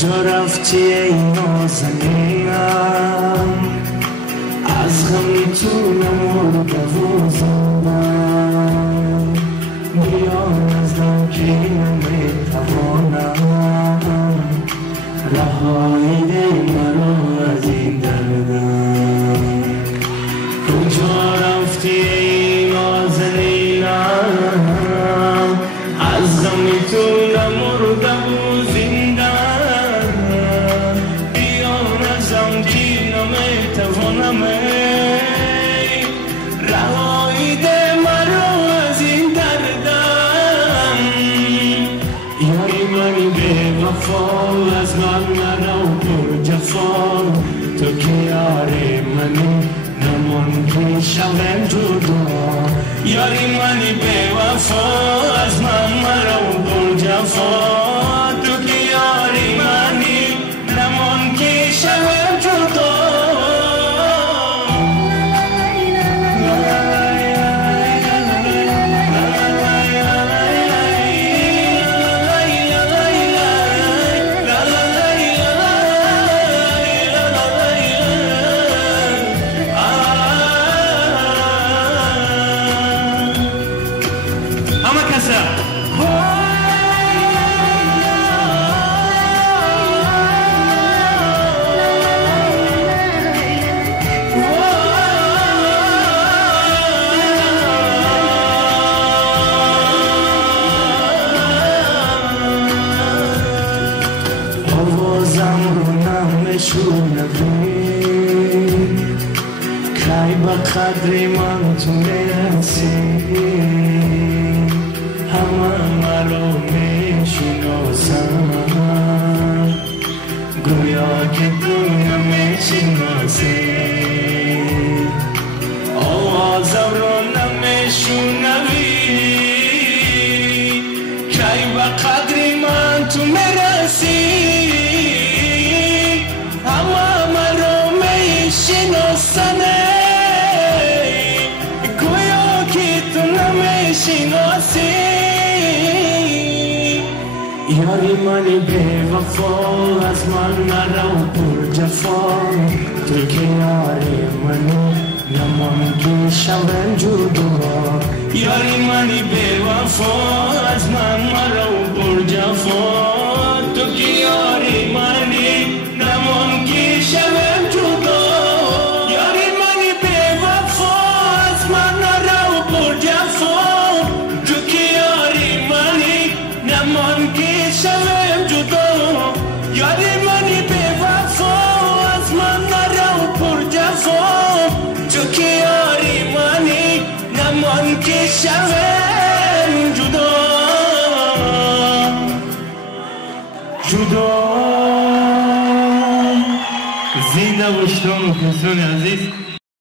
کجا رفتی ای نازنینم؟ از غم میتونم مرده و زندم، بیا نزدم که نمیتوانم، رهایی ده مرا از این دردم. کجا رفتی ای نازنینم؟ از غم میتونم مرده و زندم، بیا نزدم که نمیتوانم، رهایی ده مرا از این دردم. یاری منی به وفا، از من مرا پر جفا، تو که یاری منی نمانده شوم جدا. یاری منی به وفا، از من مرا پر جفا، تو که یاری منی نمانده شوم جدا. آوازم رو نمیشنوی، کی به قدر من تو میرسی، همه مرا میشناسن، گویا که تو نمیشناسی. آوازم رو نمیشنوی، کی به قدر من تو میرسی، همه مرا میشناسن، گویا که تو نمیشناسی. یاری منی به وفا، از من مرا پر جفا، تو که یاری منی نمانده شوم جدا. یاری منی به وفا، از من مرا پر جفا، تو که یاری منی نمانده شوم جدا. یاری منی به وفا، از من مرا پر جفا، تو که یاری منی نمانده شوم جدا. یاری منی به وفا، از من مرا پر جفا، تو که یاری منی نمانده شوم جدا. جدا زنده باشتم کسان عزیز.